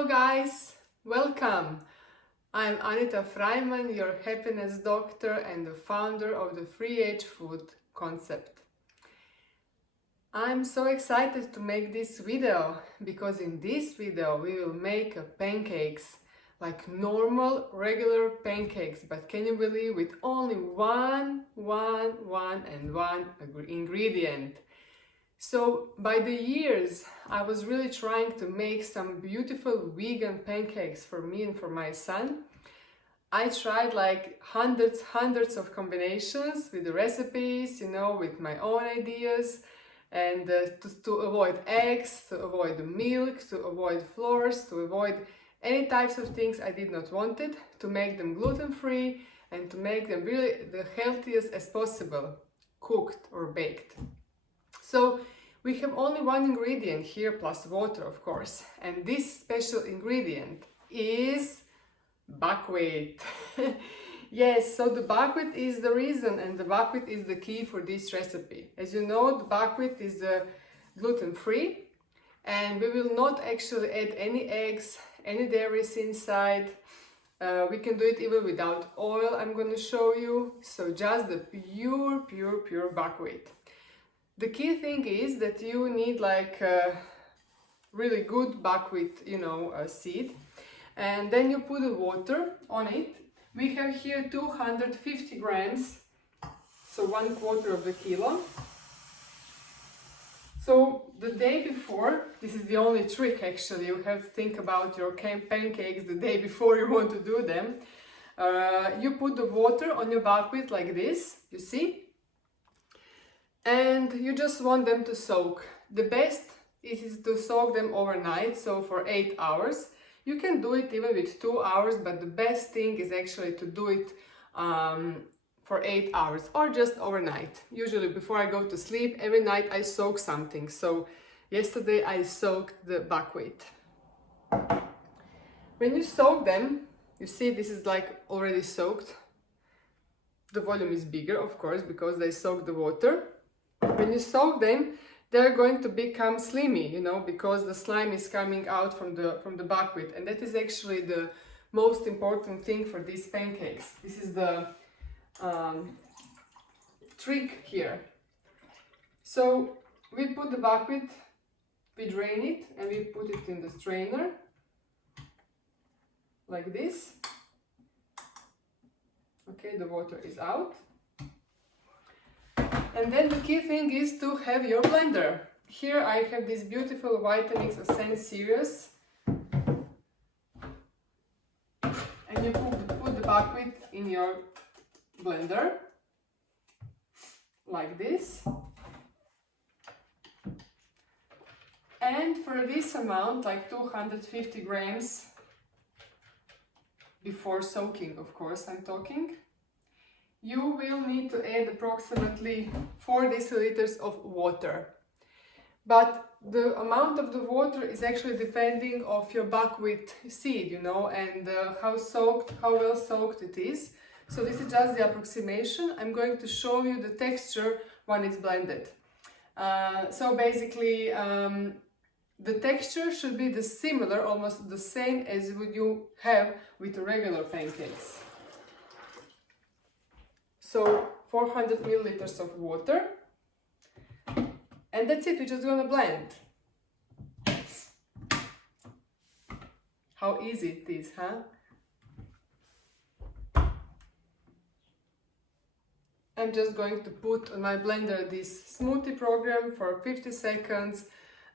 Hello guys, welcome! I'm Anita Freimann, your happiness doctor and the founder of the free age food concept. I'm so excited to make this video because in this video we will make pancakes, like normal regular pancakes, but can you believe with only one ingredient. So by the years, I was really trying to make some beautiful vegan pancakes for me and for my son. I tried like hundreds of combinations with the recipes, with my own ideas, and to avoid eggs, to avoid the milk, to avoid flours, to avoid any types of things I did not want it, to make them gluten-free and to make them really the healthiest as possible, cooked or baked. So we have only one ingredient here plus water, of course, and this special ingredient is buckwheat. Yes, so the buckwheat is the reason and the buckwheat is the key for this recipe. As you know, the buckwheat is gluten-free and we will not actually add any eggs, any dairies inside. We can do it even without oil, I'm going to show you. So just the pure buckwheat. The key thing is that you need like really good buckwheat, seed, and then you put the water on it. We have here 250 grams, so 1/4 of the kilo. So the day before, this is the only trick actually, you have to think about your pancakes the day before you want to do them. You put the water on your buckwheat like this, you see? And you just want them to soak. The best is to soak them overnight, so for 8 hours. You can do it even with 2 hours, but the best thing is actually to do it for 8 hours or just overnight. Usually before I go to sleep, every night I soak something. So yesterday I soaked the buckwheat. When you soak them, you see this is like already soaked. The volume is bigger, of course, because they soak the water. When you soak them, they're going to become slimy, because the slime is coming out from the buckwheat, and that is actually the most important thing for these pancakes. This is the trick here. So we put the buckwheat, we drain it, and we put it in the strainer, like this. Okay, the water is out. And then the key thing is to have your blender. Here I have this beautiful Vitamix Ascent series. And you put the buckwheat in your blender, like this. And for this amount, like 250 grams, before soaking, of course, I'm talking, you will need to add approximately 4 deciliters of water. But the amount of the water is actually depending on your buckwheat seed, and how well soaked it is. So this is just the approximation. I'm going to show you the texture when it's blended. So basically, the texture should be almost the same as what you have with the regular pancakes. So 400 milliliters of water, and that's it. We're just gonna blend. How easy it is, huh? I'm just going to put on my blender this smoothie program for 50 seconds,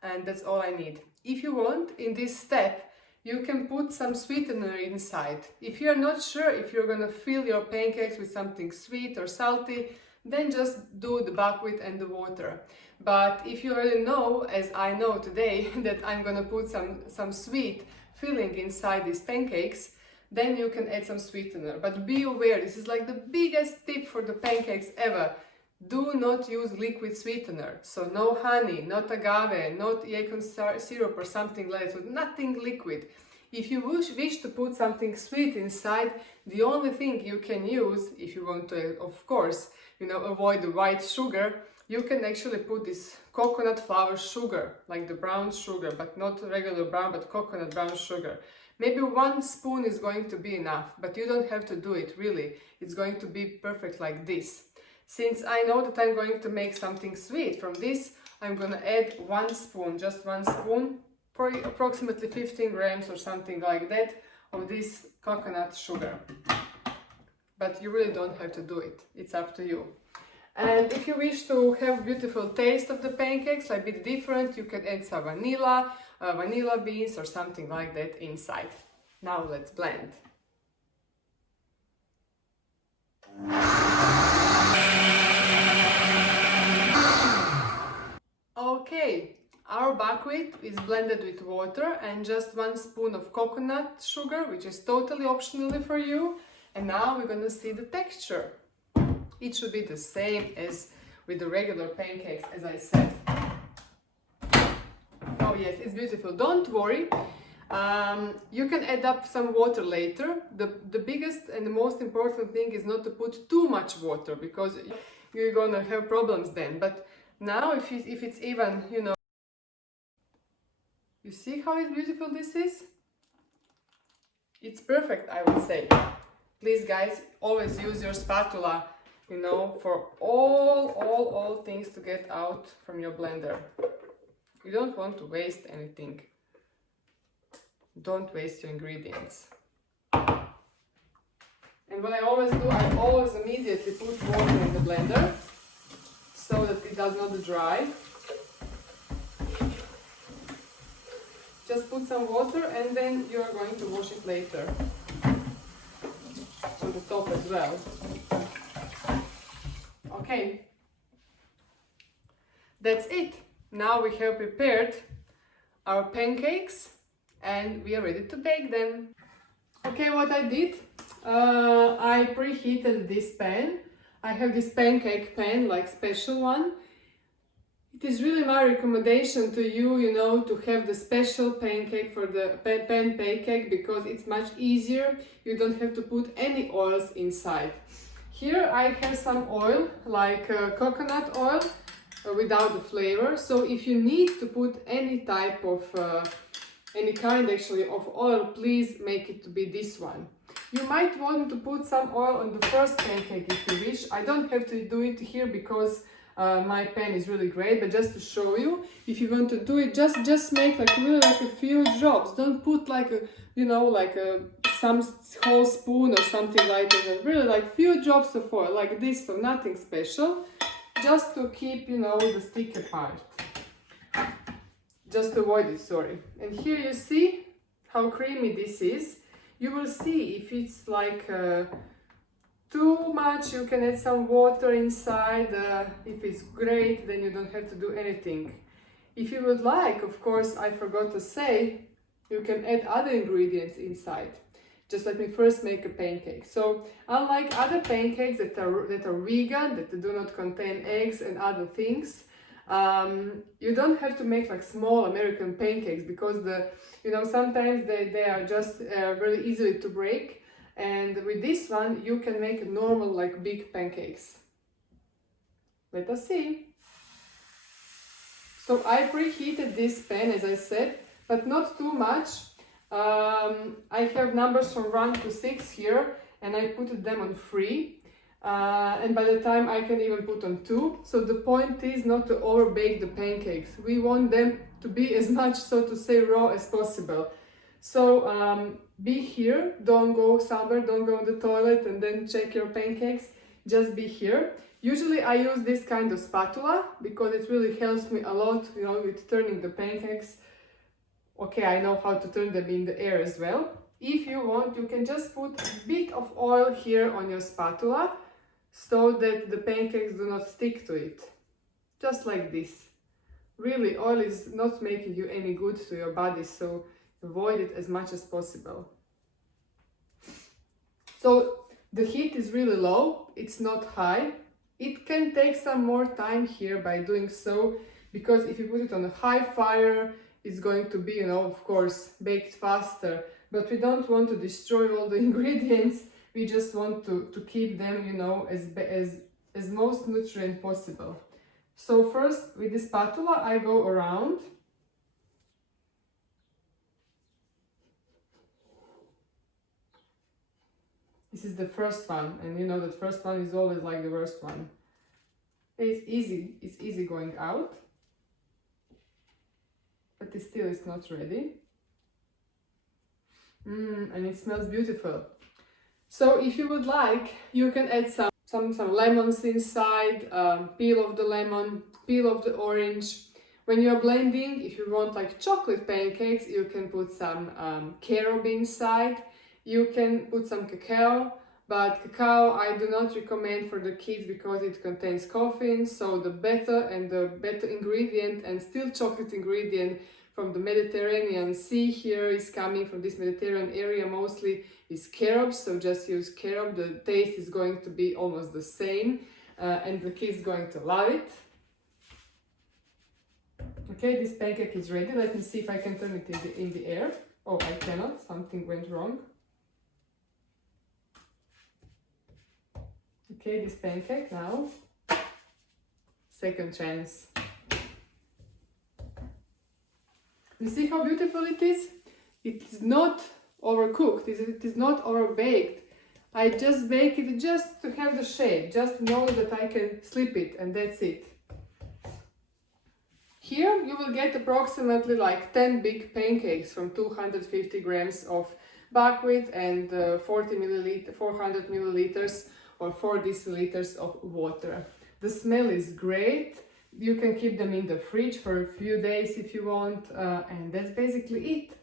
and that's all I need. If you want, in this step, you can put some sweetener inside. If you're not sure if you're gonna fill your pancakes with something sweet or salty, then just do the buckwheat and the water. But if you already know, as I know today, that I'm gonna put some sweet filling inside these pancakes, then you can add some sweetener. But be aware, this is like the biggest tip for the pancakes ever. Do not use liquid sweetener. So no honey, not agave, not yacon syrup or something like that, nothing liquid. If you wish to put something sweet inside, the only thing you can use, if you want to, of course, avoid the white sugar, you can actually put this coconut flour sugar, like the brown sugar, but not regular brown, but coconut brown sugar. Maybe 1 spoon is going to be enough, but you don't have to do it really. It's going to be perfect like this. Since I know that I'm going to make something sweet from this, I'm gonna add 1 spoon, just 1 spoon, for approximately 15 grams or something like that of this coconut sugar. But you really don't have to do it, it's up to you. And if you wish to have beautiful taste of the pancakes, like a bit different, you can add some vanilla, vanilla beans or something like that inside. Now let's blend. Okay, our buckwheat is blended with water and just 1 spoon of coconut sugar, which is totally optional for you. And now we're gonna see the texture. It should be the same as with the regular pancakes, as I said. Oh yes, it's beautiful. Don't worry. You can add up some water later. The biggest and the most important thing is not to put too much water, because you're gonna have problems then. But now if it's even, you know, you see how beautiful this is? It's perfect, I would say. Please guys, always use your spatula, you know, for all things to get out from your blender. You don't want to waste anything. Don't waste your ingredients. And what I always do, I always immediately put water in the blender so that it does not dry. Just put some water and then you are going to wash it later on the top as well. Okay, that's it. Now we have prepared our pancakes and we are ready to bake them. Okay, what I did, I preheated this pan. I have this pancake pan, like special one. It is really my recommendation to you, you know, to have the special pancake for the pan pancake, because it's much easier. You don't have to put any oils inside. Here I have some oil, like coconut oil, without the flavor. So if you need to put any type of, any kind actually of oil, please make it to be this one. You might want to put some oil on the first pancake if you wish. I don't have to do it here because my pan is really great, but just to show you, if you want to do it, just make like really like a few drops. Don't put like a, you know, like a some whole spoon or something like that. Really like few drops of oil like this, so nothing special, just to keep, you know, the sticky part. Just avoid it, sorry. And here you see how creamy this is. You will see if it's like too much, you can add some water inside. If it's great, then you don't have to do anything. If you would like, of course, I forgot to say, you can add other ingredients inside. Just let me first make a pancake. So, unlike other pancakes that are vegan, that do not contain eggs and other things, you don't have to make like small American pancakes, because you know, sometimes they are just very easily to break. And with this one, you can make normal, like big pancakes. Let us see. So I preheated this pan, as I said, but not too much. I have numbers from 1 to 6 here, and I put them on 3. And by the time I can even put on 2. So the point is not to over bake the pancakes. We want them to be as much, so to say, raw as possible. So be here, don't go somewhere, don't go in the toilet and then check your pancakes, just be here. Usually I use this kind of spatula because it really helps me a lot, you know, with turning the pancakes. Okay, I know how to turn them in the air as well. If you want, you can just put a bit of oil here on your spatula so that the pancakes do not stick to it. Just like this. Really, oil is not making you any good to your body, so avoid it as much as possible. So the heat is really low, it's not high. It can take some more time here by doing so, because if you put it on a high fire, it's going to be, you know, of course, baked faster. But we don't want to destroy all the ingredients. We just want to keep them, you know, as most nutrient possible. So first with this spatula I go around. This is the first one, and you know that first one is always like the worst one. It's easy going out, but it still is not ready. And it smells beautiful. So if you would like, you can add some lemons inside, peel of the lemon, peel of the orange. When you're blending, if you want like chocolate pancakes, you can put some carob inside. You can put some cacao, but cacao I do not recommend for the kids because it contains caffeine. So the better ingredient and still chocolate ingredient from the Mediterranean Sea here is coming from this Mediterranean area mostly is carob. So just use carob. The taste is going to be almost the same, and the kids going to love it. Okay, this pancake is ready. Let me see if I can turn it in the air. Oh, I cannot. Something went wrong. Okay, this pancake now. Second chance. You see how beautiful it is? It is not overcooked. It is not overbaked. I just bake it just to have the shape. Just know that I can slip it, and that's it. Here you will get approximately like 10 big pancakes from 250 grams of buckwheat and 400 milliliters or 4 deciliters of water. The smell is great. You can keep them in the fridge for a few days if you want, and that's basically it.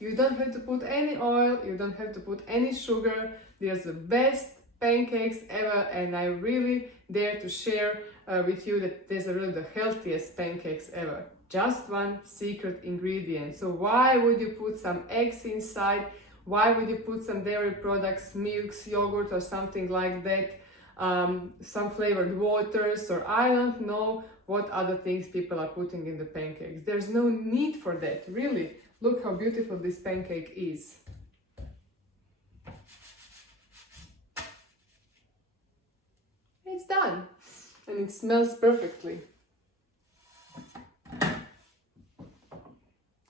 You don't have to put any oil, you don't have to put any sugar. They're the best pancakes ever, and I really dare to share with you that these are really the healthiest pancakes ever. Just one secret ingredient. So why would you put some eggs inside? Why would you put some dairy products, milks, yogurt or something like that? Some flavored waters, or I don't know what other things people are putting in the pancakes. There's no need for that, really. Look how beautiful this pancake is. It's done, and it smells perfectly.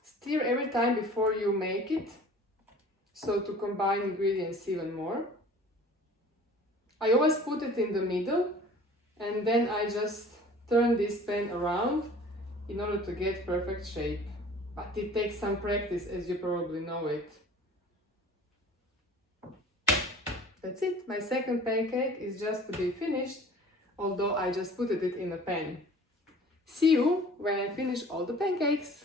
Stir every time before you make it, so to combine ingredients even more. I always put it in the middle, and then I just turn this pan around in order to get perfect shape. But it takes some practice, as you probably know it. That's it. My second pancake is just to be finished, although I just put it in a pan. See you when I finish all the pancakes.